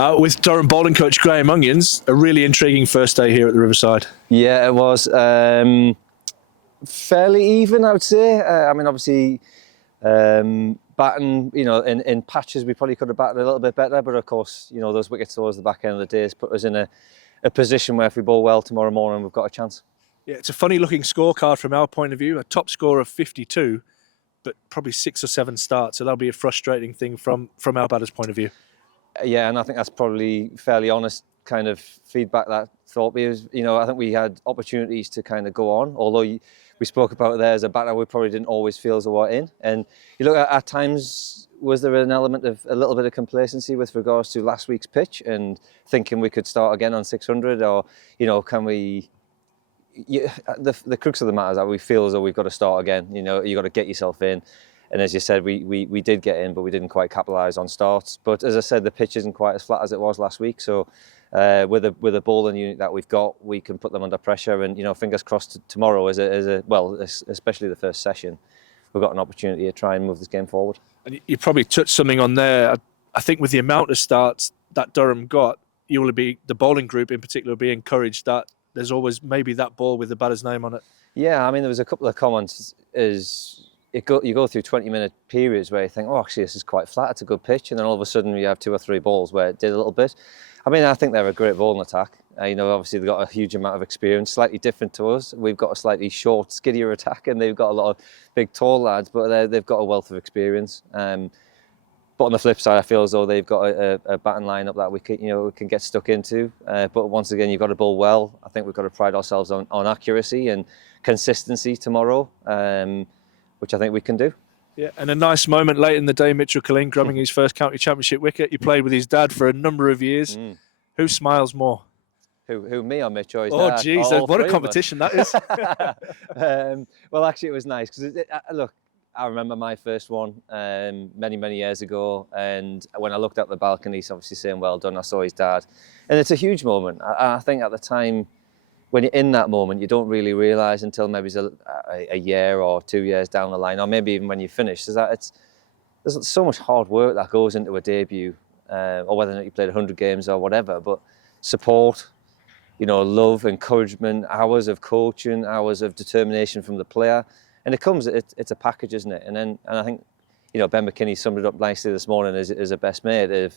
With Durham bowling coach Graham Onions, a really intriguing first day here at the Riverside. Yeah, it was fairly even, I would say. Obviously, batting, in patches we probably could have batted a little bit better, but of course, those wickets towards the back end of the day has put us in a position where if we bowl well tomorrow morning, we've got a chance. Yeah, it's a funny looking scorecard from our point of view, a top score of 52, but probably 6 or 7 starts, so that'll be a frustrating thing from our batter's point of view. Yeah, and I think that's probably fairly honest kind of feedback that thought, because I think we had opportunities to kind of go on, although we spoke about there as a batter we probably didn't always feel as though we're in. And you look at times, was there an element of a little bit of complacency with regards to last week's pitch and thinking we could start again on 600, or can we? The crux of the matter is that we feel as though we've got to start again. You got to get yourself in. And as you said, we did get in, but we didn't quite capitalise on starts. But as I said, the pitch isn't quite as flat as it was last week. So with a bowling unit that we've got, we can put them under pressure. And fingers crossed tomorrow, especially the first session, we've got an opportunity to try and move this game forward. And you probably touched something on there. I think with the amount of starts that Durham got, the bowling group in particular, will be encouraged that there's always maybe that ball with the batter's name on it. Yeah, there was a couple of comments you go through 20-minute periods where you think, oh, actually, this is quite flat, it's a good pitch, and then all of a sudden you have 2 or 3 balls where it did a little bit. I think they're a great bowling attack. Obviously they've got a huge amount of experience, slightly different to us. We've got a slightly short, skiddier attack, and they've got a lot of big, tall lads, but they've got a wealth of experience. But on the flip side, I feel as though they've got a batting lineup that we can get stuck into. But once again, you've got to bowl well. I think we've got to pride ourselves on accuracy and consistency tomorrow, which I think we can do. Yeah, and a nice moment late in the day, Mitchell Killeen grubbing his first county championship wicket. You played with his dad for a number of years. Who smiles more? Who, me or Mitch or his dad? Oh, geez, what a competition that is. Well, actually, it was nice because, look, I remember my first one many, many years ago, and when I looked out the balcony, he's obviously saying, well done, I saw his dad. And it's a huge moment. I think at the time, when you're in that moment, you don't really realise until maybe it's a year or 2 years down the line, or maybe even when you finish, there's so much hard work that goes into a debut, or whether or not you played 100 games or whatever, but support, love, encouragement, hours of coaching, hours of determination from the player. And it's a package, isn't it? And I think, Ben McKinney summed it up nicely this morning as a best mate of,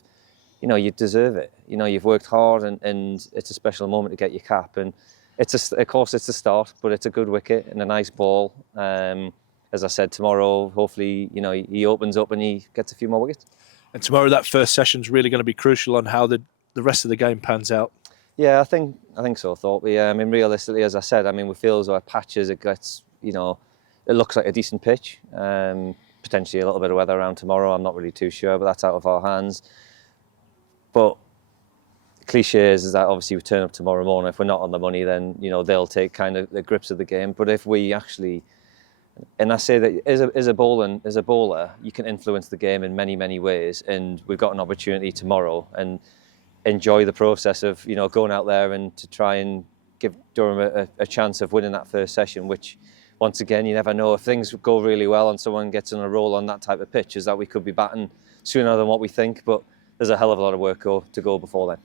you deserve it. You've worked hard and it's a special moment to get your cap. And of course it's a start, but it's a good wicket and a nice ball. As I said, tomorrow, hopefully, he opens up and he gets a few more wickets. And tomorrow, that first session's really going to be crucial on how the rest of the game pans out. Yeah, I think so, Thorpe. Yeah, realistically, as I said, we feel as though at patches it gets, it looks like a decent pitch. Potentially a little bit of weather around tomorrow. I'm not really too sure, but that's out of our hands. But cliches is that obviously we turn up tomorrow morning. If we're not on the money, then they'll take kind of the grips of the game. But if we actually, and I say that as a bowler, you can influence the game in many, many ways. And we've got an opportunity tomorrow, and enjoy the process of going out there and to try and give Durham a chance of winning that first session, which, once again, you never know. If things go really well and someone gets on a roll on that type of pitch, is that we could be batting sooner than what we think, but there's a hell of a lot of work to go before then.